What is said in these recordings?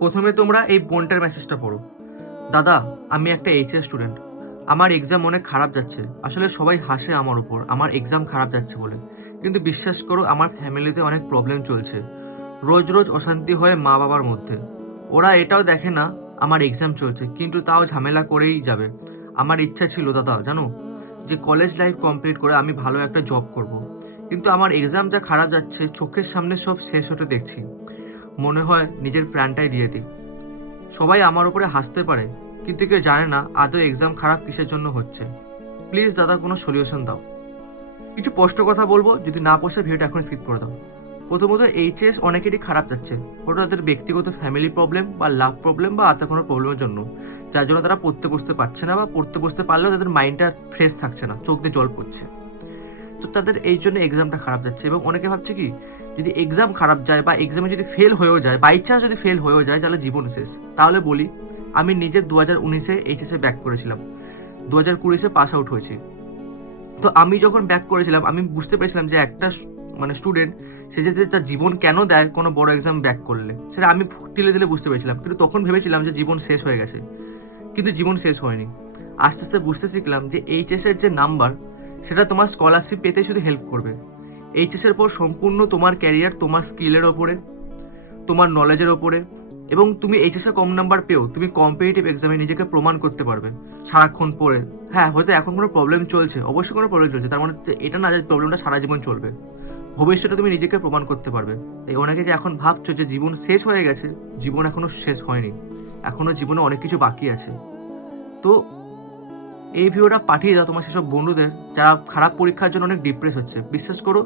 প্রথমে তোমরা এই বোনটার মেসেজটা পড়ো। দাদা, আমি একটা এইচএস স্টুডেন্ট। আমার এক্সাম অনেক খারাপ যাচ্ছে। আসলে সবাই হাসে আমার উপর আমার এক্সাম খারাপ যাচ্ছে বলে, কিন্তু বিশ্বাস করো আমার ফ্যামিলিতে অনেক প্রবলেম চলছে। রোজ রোজ অশান্তি হয় মা বাবার মধ্যে। ওরা এটাও দেখে না আমার এক্সাম চলছে, কিন্তু তাও ঝামেলা করেই যাবে। আমার ইচ্ছা ছিল দাদা জানো, যে কলেজ লাইফ কমপ্লিট করে আমি ভালো একটা জব করব। কিন্তু আমার এক্সাম যা খারাপ যাচ্ছে, চোখের সামনে সব শেষ হতে দেখছি, মনে হয় নিজের প্রাণটাই দিয়ে দিই। সবাই আমার উপরে হাসতে পারে, কিন্তু কেউ জানে না আদৌ এক্সাম খারাপ কিসের জন্য হচ্ছে। প্লিজ দাদা, কোনো সলিউশন দাও। কিছু স্পষ্ট কথা বলবো, যদি না পোষে ভিডিওটা এখন স্কিপ করে দাও। প্রথমত, এইচএস অনেকেরই খারাপ যাচ্ছে। ওটা তাদের ব্যক্তিগত ফ্যামিলি প্রবলেম বা লাভ প্রবলেম বা আলাদা কোনো প্রবলেমের জন্য, যার জন্য তারা পড়তে বসতে পারছে না, বা পড়তে বসতে পারলেও তাদের মাইন্ডটা ফ্রেশ থাকছে না, চোখ দিয়ে জল পড়ছে। তো তাদের এই জন্য এক্সামটা খারাপ যাচ্ছে। এবং অনেকে ভাবছে কি, যদি এক্সাম খারাপ যায় বা এক্সামে যদি ফেল হয়েও যায়, বাই চান্স যদি ফেল হয়েও যায়, তাহলে জীবন শেষ। তাহলে বলি, আমি নিজে 2019-এ এইচএসে ব্যাক করেছিলাম, 2020-এ পাস আউট হয়েছি। তো আমি যখন ব্যাক করেছিলাম, আমি বুঝতে পেরেছিলাম যে একটা স্টুডেন্ট, সে যে তার জীবন কেন দেয় কোনো বড় এক্সাম ব্যাক করলে, সেটা আমি তিলে তিলে বুঝতে পেরেছিলাম। কিন্তু তখন ভেবেছিলাম যে জীবন শেষ হয়ে গেছে, কিন্তু জীবন শেষ হয়নি। আস্তে আস্তে বুঝতে শিখলাম যে এইচএস এর যে নাম্বার, সেটা তোমার স্কলারশিপ পেতে শুধু হেল্প করবে। এইচএস এর পর সম্পূর্ণ তোমার ক্যারিয়ার তোমার স্কিলের ওপরে, তোমার নলেজের ওপরে। এবং তুমি এইচএস এ কম নাম্বার পেও, তুমি কম্পিটিটিভ এক্সামে নিজেকে প্রমাণ করতে পারবে সারাক্ষণ পড়ে। হ্যাঁ, হয়তো এখন কোনো প্রবলেম চলছে, অবশ্যই কোনো প্রবলেম চলছে, তার মানে এটা না যে প্রবলেমটা সারা জীবন চলবে। ভবিষ্যতে তুমি নিজেকে প্রমাণ করতে পারবে। তাই অনেকে যে এখন ভাবছো যে জীবন শেষ হয়ে গেছে, জীবন এখনো শেষ হয়নি, এখনো জীবনে অনেক কিছু বাকি আছে। তো এই ভিডিওটা পাঠিয়ে দাও তোমার সেসব বন্ধুদের যারা খারাপ পরীক্ষার জন্য অনেক ডিপ্রেস হচ্ছে। বিশ্বাস করো,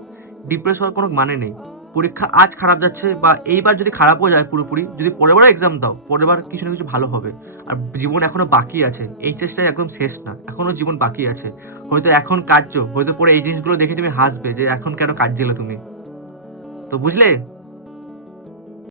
ডিপ্রেস হওয়ার কোনো মানে নেই। পরীক্ষা আজ খারাপ যাচ্ছে, বা এইবার যদি খারাপও যায় পুরোপুরি, যদি পরের বার এক্সাম দাও, পরের বার কিছু না কিছু ভালো হবে। আর জীবন এখনো বাকি আছে, এই চেষ্টায় একদম শেষ না, এখনো জীবন বাকি আছে। হয়তো এখন কাঁদছো, হয়তো পরে এই জিনিসগুলো দেখে তুমি হাসবে যে এখন কেন কাঁদছিলে তুমি। তো বুঝলে?